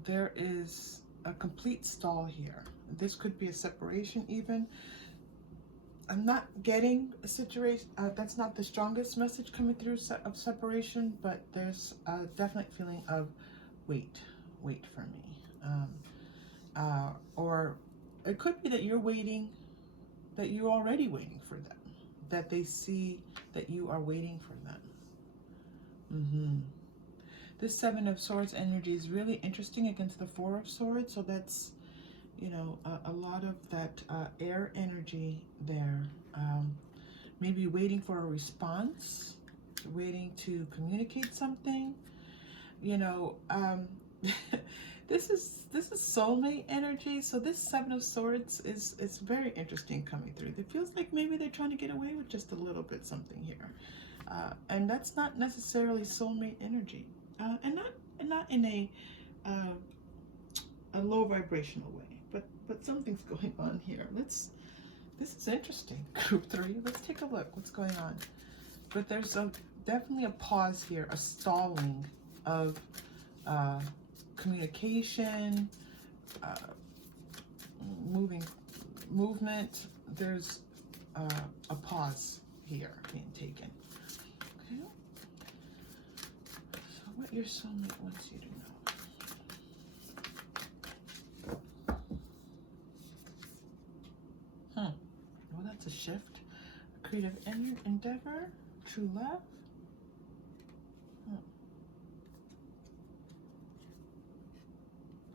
there is a complete stall here. This could be a separation even. I'm not getting a situation. That's not the strongest message coming through of separation, but there's a definite feeling of wait for me. Or it could be that you're waiting, that you're already waiting for them, that they see that you are waiting for them. This Seven of Swords energy is really interesting against the Four of Swords, so that's, you know, a lot of that air energy there. Maybe waiting for a response, waiting to communicate something, you know. This is soulmate energy, so this Seven of Swords is very interesting coming through. It feels like maybe they're trying to get away with just a little bit something here, and that's not necessarily soulmate energy, and not in a low vibrational way, but something's going on here. This is interesting. Group 3, let's take a look what's going on. But there's definitely a pause here, a stalling of communication, movement. There's a pause here being taken. Okay. So what your soulmate wants you to know. Well, that's a shift. A creative endeavor, true love.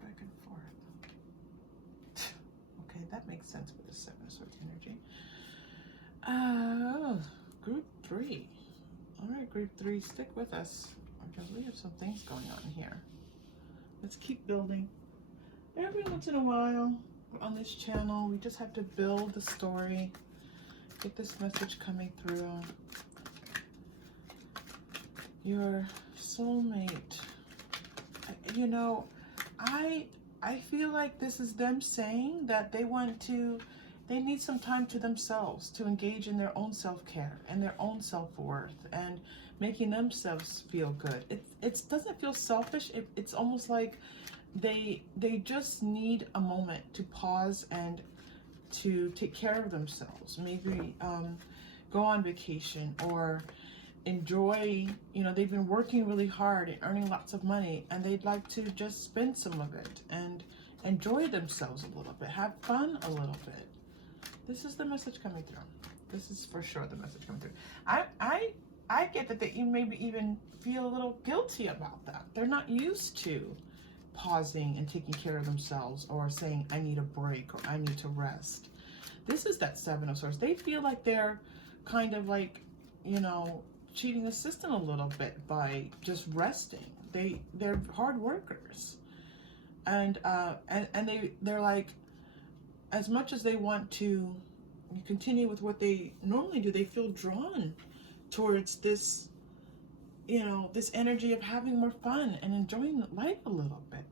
Back and forth. Okay, that makes sense with the Seven of Swords energy. Group 3. All right, group 3, stick with us, because we have some things going on here. Let's keep building. Every once in a while on this channel, we just have to build the story, get this message coming through. Your soulmate, you know, I feel like this is them saying that they need some time to themselves to engage in their own self-care and their own self-worth and making themselves feel good. It doesn't feel selfish. It's almost like they just need a moment to pause and to take care of themselves. Maybe go on vacation or enjoy, you know, they've been working really hard and earning lots of money, and they'd like to just spend some of it and enjoy themselves a little bit, have fun a little bit. This is the message coming through. This is for sure the message coming through. I get that you maybe even feel a little guilty about that. They're not used to pausing and taking care of themselves, or saying I need a break or I need to rest. This is that Seven of Swords. They feel like they're kind of like, you know, cheating the system a little bit by just resting. They're hard workers, and they're like, as much as they want to continue with what they normally do, they feel drawn towards this, you know, this energy of having more fun and enjoying life a little bit.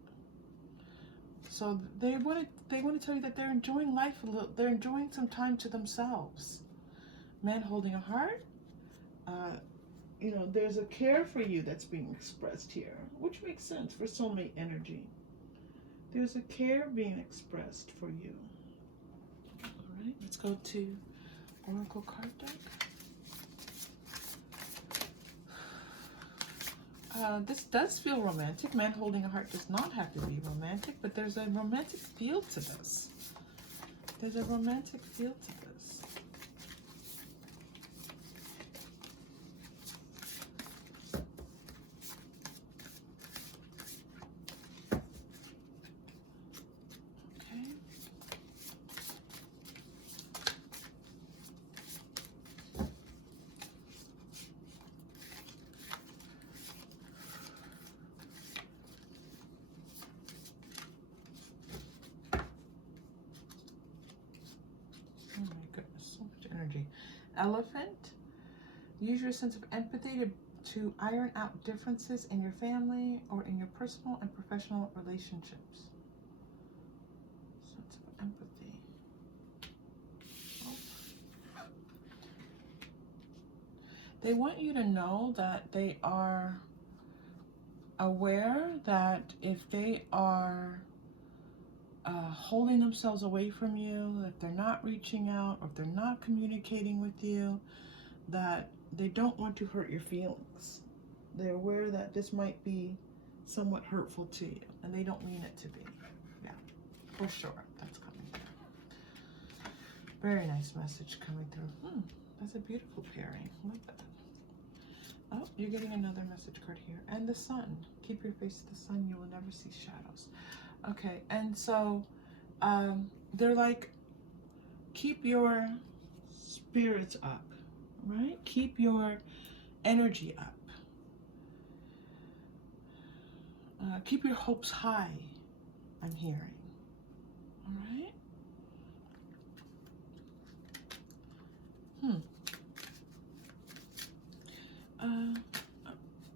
So they want to tell you that they're enjoying life a little. They're enjoying some time to themselves. Man holding a heart. You know, there's a care for you that's being expressed here, which makes sense for soulmate energy. There's a care being expressed for you. All right, let's go to Oracle card deck. This does feel romantic. Man holding a heart does not have to be romantic, but there's a romantic feel to this. There's a romantic feel to this. Elephant, use your sense of empathy to iron out differences in your family or in your personal and professional relationships. Sense of empathy. Oh. They want you to know that they are aware that if they are holding themselves away from you, if they're not reaching out, or if they're not communicating with you, that they don't want to hurt your feelings. They're aware that this might be somewhat hurtful to you, and they don't mean it to be. Yeah, for sure, that's coming through. Very nice message coming through. That's a beautiful pairing. I like that. Oh, you're getting another message card here. And the sun. Keep your face to the sun. You will never see shadows. Okay, and so they're like, keep your spirits up, right? Keep your energy up. Keep your hopes high, I'm hearing. All right?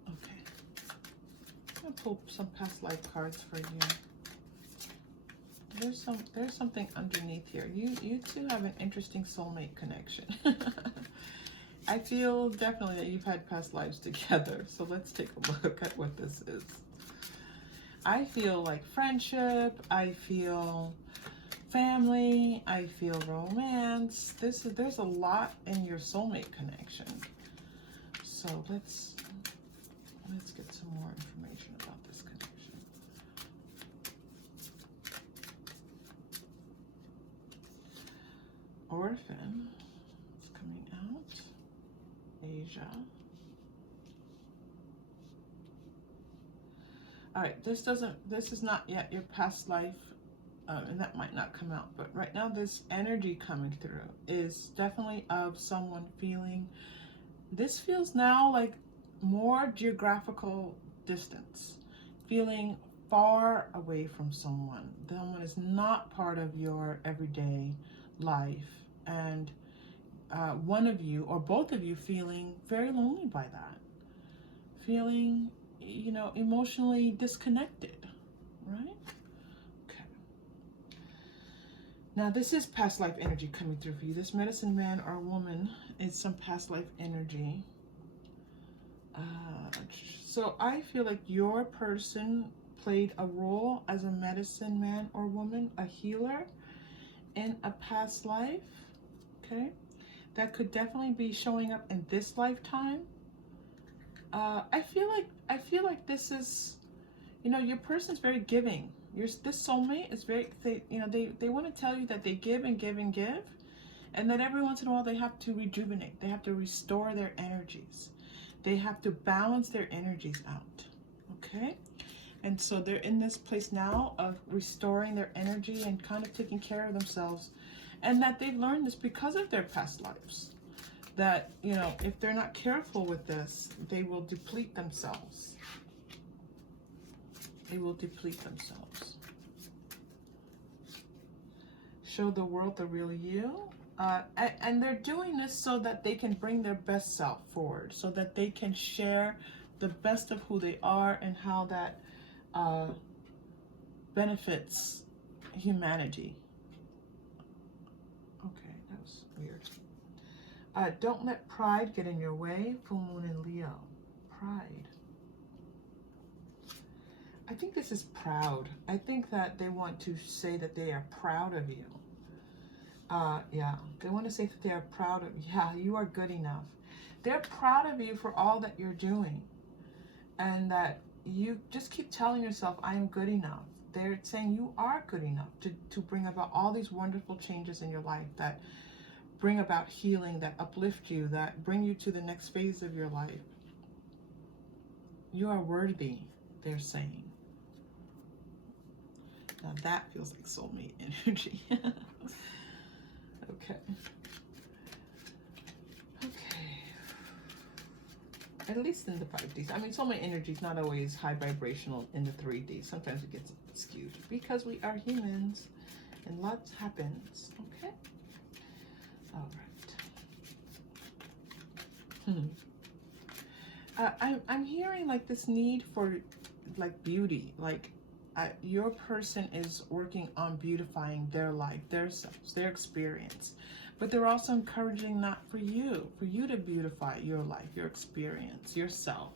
Okay. I'm going to pull some past life cards for you. There's something underneath here. You two have an interesting soulmate connection. I feel definitely that you've had past lives together. So let's take a look at what this is. I feel like friendship. I feel family. I feel romance. There's a lot in your soulmate connection. So let's get some more information about this connection. Orphan is coming out. Asia. All right, this is not yet your past life, and that might not come out, but right now this energy coming through is definitely of someone feeling, this feels now like more geographical distance, feeling far away from someone. Someone is not part of your everyday life, and one of you or both of you feeling very lonely by that, feeling, you know, emotionally disconnected, right? Okay. Now this is past life energy coming through for you. This medicine man or woman is some past life energy. So I feel like your person played a role as a medicine man or woman, a healer in a past life. Okay, that could definitely be showing up in this lifetime. I feel like this is, you know, your person's very giving. This soulmate is very, they want to tell you that they give and give and give, and that every once in a while they have to rejuvenate. They have to restore their energies. They have to balance their energies out. Okay, and so they're in this place now of restoring their energy and kind of taking care of themselves. And that they've learned this because of their past lives. That, you know, if they're not careful with this, they will deplete themselves. They will deplete themselves. Show the world the real you. And they're doing this so that they can bring their best self forward, so that they can share the best of who they are and how that benefits humanity. Okay, that was weird. Don't let pride get in your way. Full moon in Leo. Pride. I think this is proud. I think that they want to say that they are proud of you. Yeah, they want to say that they are proud of you. Yeah, you are good enough. They're proud of you for all that you're doing. And that you just keep telling yourself, I am good enough. They're saying you are good enough to bring about all these wonderful changes in your life that bring about healing, that uplift you, that bring you to the next phase of your life. You are worthy, they're saying. Now that feels like soulmate energy. Okay. Okay. At least in the 5Ds. I mean, soulmate energy is not always high vibrational in the 3Ds. Sometimes it gets skewed because we are humans and lots happens. Okay. All right. I'm hearing like this need for like beauty, like your person is working on beautifying their life, their selves, their experience, but they're also encouraging that for you to beautify your life, your experience, yourself.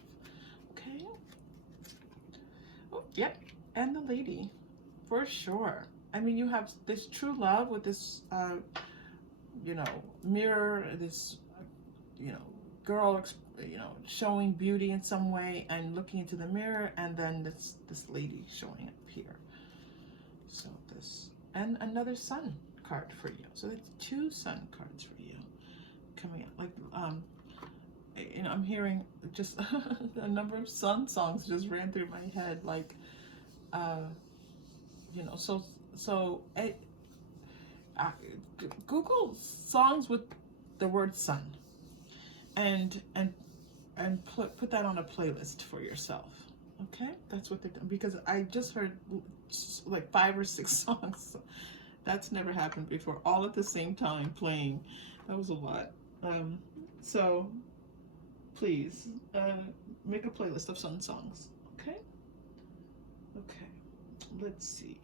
Okay. Oh, yep. And the lady, for sure. I mean, you have this true love with this, you know, mirror, this, you know, girl, you know, showing beauty in some way and looking into the mirror, and then this lady showing up here. So this, and another sun card for you. So that's 2 sun cards for you coming up. Like, you know, I'm hearing just a number of sun songs just ran through my head. Like, you know, so Google songs with the word sun, and put that on a playlist for yourself. Okay, that's what they're doing, because I just heard like 5 or 6 songs. That's never happened before, all at the same time playing. That was a lot. So please make a playlist of sun songs. Okay. Let's see.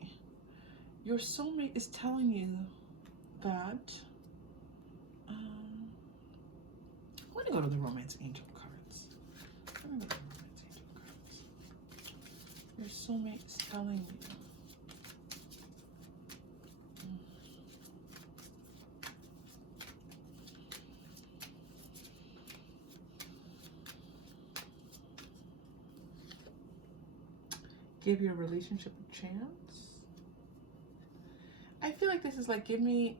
Your soulmate is telling you that I'm going to go to the romance angel cards. Your soulmate is telling you. Give your relationship a chance. I feel like this is like, give me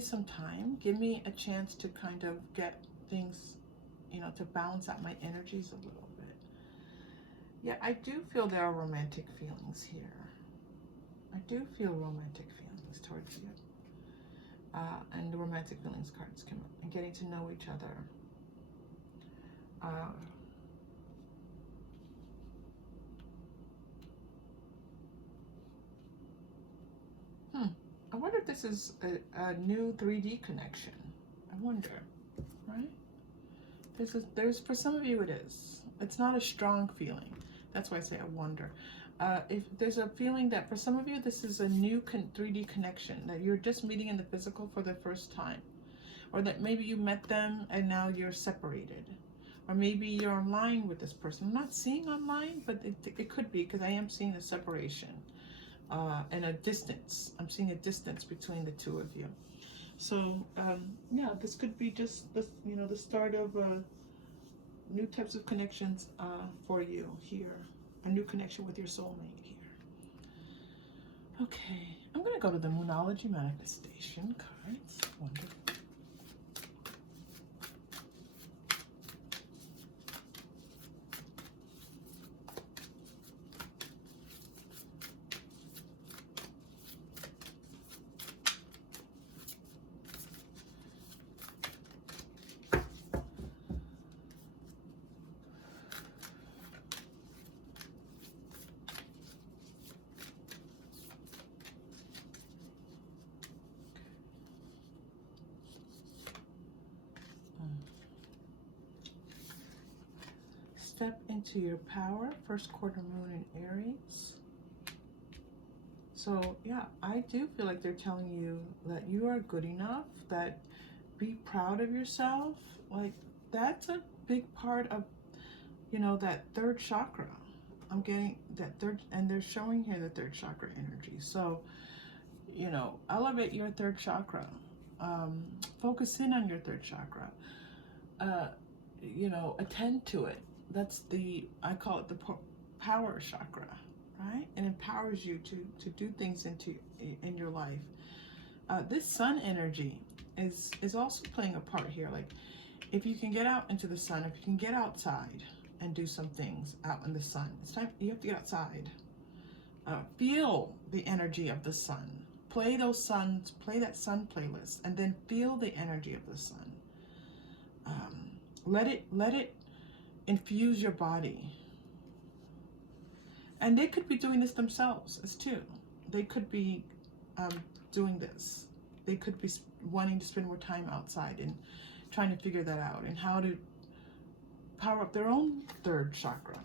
some time. Give me a chance to kind of get things, you know, to balance out my energies a little bit. Yeah, I do feel there are romantic feelings here. I do feel romantic feelings towards you. And the romantic feelings cards come up. And getting to know each other. I wonder if this is a new 3D connection. I wonder, right? There's for some of you it is. It's not a strong feeling. That's why I say I wonder. If there's a feeling that for some of you this is a new 3D connection, that you're just meeting in the physical for the first time, or that maybe you met them and now you're separated, or maybe you're online with this person. I'm not seeing online, but it could be, because I am seeing a separation. And a distance. I'm seeing a distance between the 2 of you. So yeah, this could be just the, you know, the start of new types of connections for you here. A new connection with your soulmate here. Okay, I'm gonna go to the Moonology Manifestation cards. Wonderful. step into your power. First quarter moon in Aries. So yeah, I do feel like they're telling you that you are good enough, that be proud of yourself. Like, that's a big part of, you know, that third chakra. I'm getting that third, and they're showing here the third chakra energy. So, you know, elevate your third chakra. Focus in on your third chakra. You know, attend to it. That's the, I call it the power chakra, right? It empowers you to do things in your life. This sun energy is also playing a part here. Like, if you can get out into the sun, if you can get outside and do some things out in the sun, it's time, you have to get outside. Feel the energy of the sun. Play that sun playlist, and then feel the energy of the sun. Let it infuse your body. And they could be doing this themselves as too. They could be doing this. They could be wanting to spend more time outside and trying to figure that out, and how to power up their own third chakra.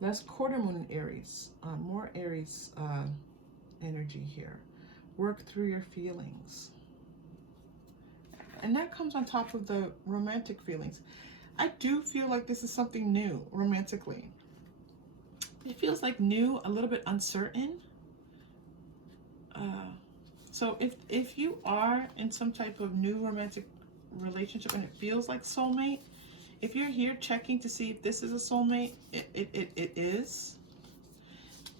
Last quarter moon in Aries. More Aries energy here. Work through your feelings. And that comes on top of the romantic feelings. I do feel like this is something new romantically. It feels like new, a little bit uncertain. So if you are in some type of new romantic relationship and it feels like soulmate, if you're here checking to see if this is a soulmate, it is.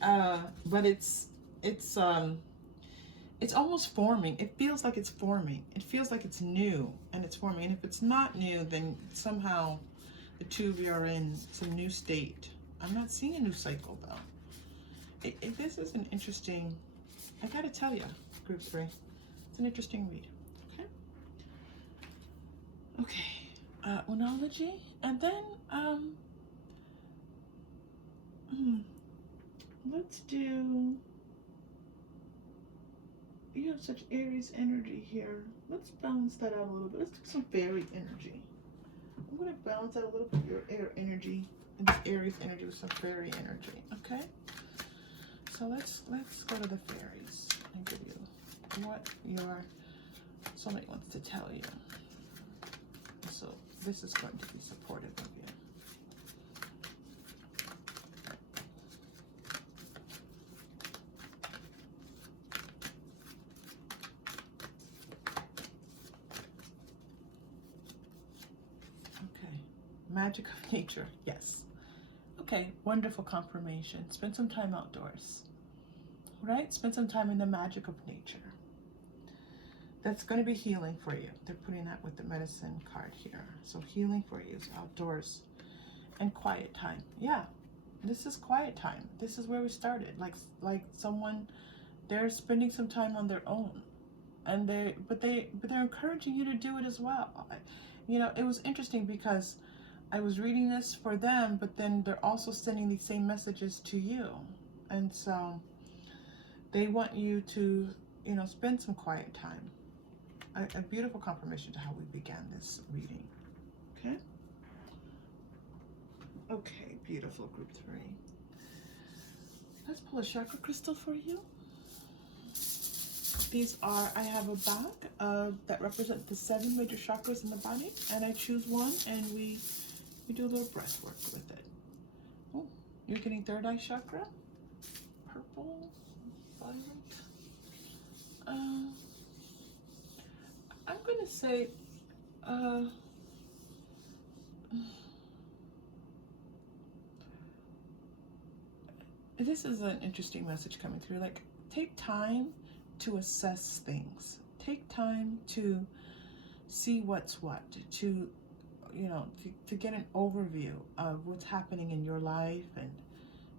But it's almost forming. It feels like it's forming. It feels like it's new and it's forming. And if it's not new, then somehow the two of you are in some new state. I'm not seeing a new cycle though. This is an interesting, I gotta tell you, group 3, it's an interesting read. Okay, Onology, and then let's do, you have such Aries energy here. Let's balance that out a little bit. Let's do some fairy energy. I'm going to balance out a little bit your air energy and this Aries energy with some fairy energy. Okay, so let's go to the fairies and give you what your soulmate wants to tell you. So this is going to be supportive of you. Magic of nature, yes. Okay, wonderful confirmation. Spend some time outdoors, right? Spend some time in the magic of nature. That's going to be healing for you. They're putting that with the medicine card here. So healing for you is outdoors and quiet time. Yeah, this is quiet time. This is where we started. Like someone, they're spending some time on their own, and they're encouraging you to do it as well. You know, it was interesting because I was reading this for them, but then they're also sending these same messages to you. And so they want you to, you know, spend some quiet time. A beautiful confirmation to how we began this reading. Okay? Okay, beautiful, group 3. Let's pull a chakra crystal for you. These are, I have a bag that represent the 7 major chakras in the body, and I choose one, and we do a little breath work with it. Oh, you're getting third eye chakra, purple, violet. I'm gonna say, this is an interesting message coming through. Like, take time to assess things. Take time to see what's what, to, you know, to get an overview of what's happening in your life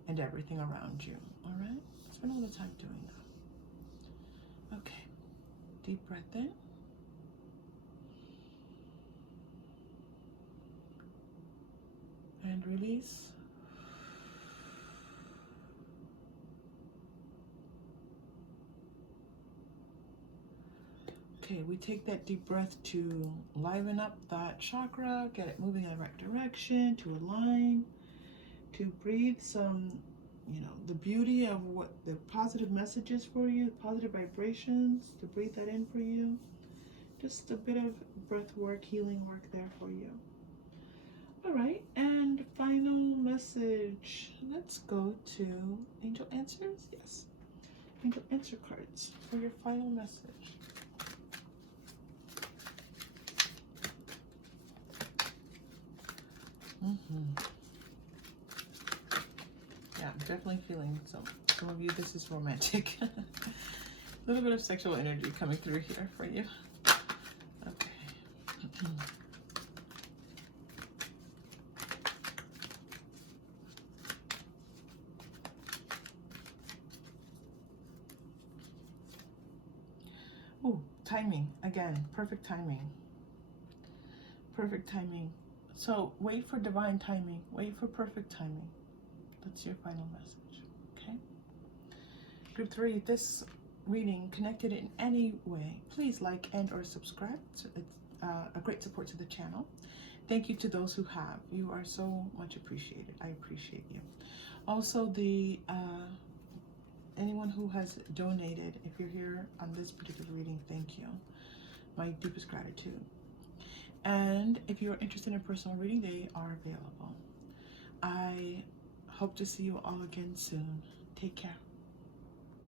and everything around you. All right? Spend a little time doing that. Okay. Deep breath in. And release. Okay, we take that deep breath to liven up that chakra, get it moving in the right direction, to align, to breathe some, the beauty of what the positive messages for you, positive vibrations, to breathe that in for you. Just a bit of breath work, healing work there for you. All right, and final message. Let's go to Angel Answers. Yes, Angel Answer cards for your final message. Yeah, I'm definitely feeling some of you, this is romantic. A little bit of sexual energy coming through here for you. Okay. Oh, timing. Again, perfect timing. Perfect timing. So wait for divine timing. Wait for perfect timing. That's your final message. Okay? Group 3, this reading connected in any way, please like and or subscribe. It's a great support to the channel. Thank you to those who have. You are so much appreciated. I appreciate you. Also, anyone who has donated, if you're here on this particular reading, thank you. My deepest gratitude. And if you are interested in a personal reading, they are available. I hope to see you all again soon. Take care.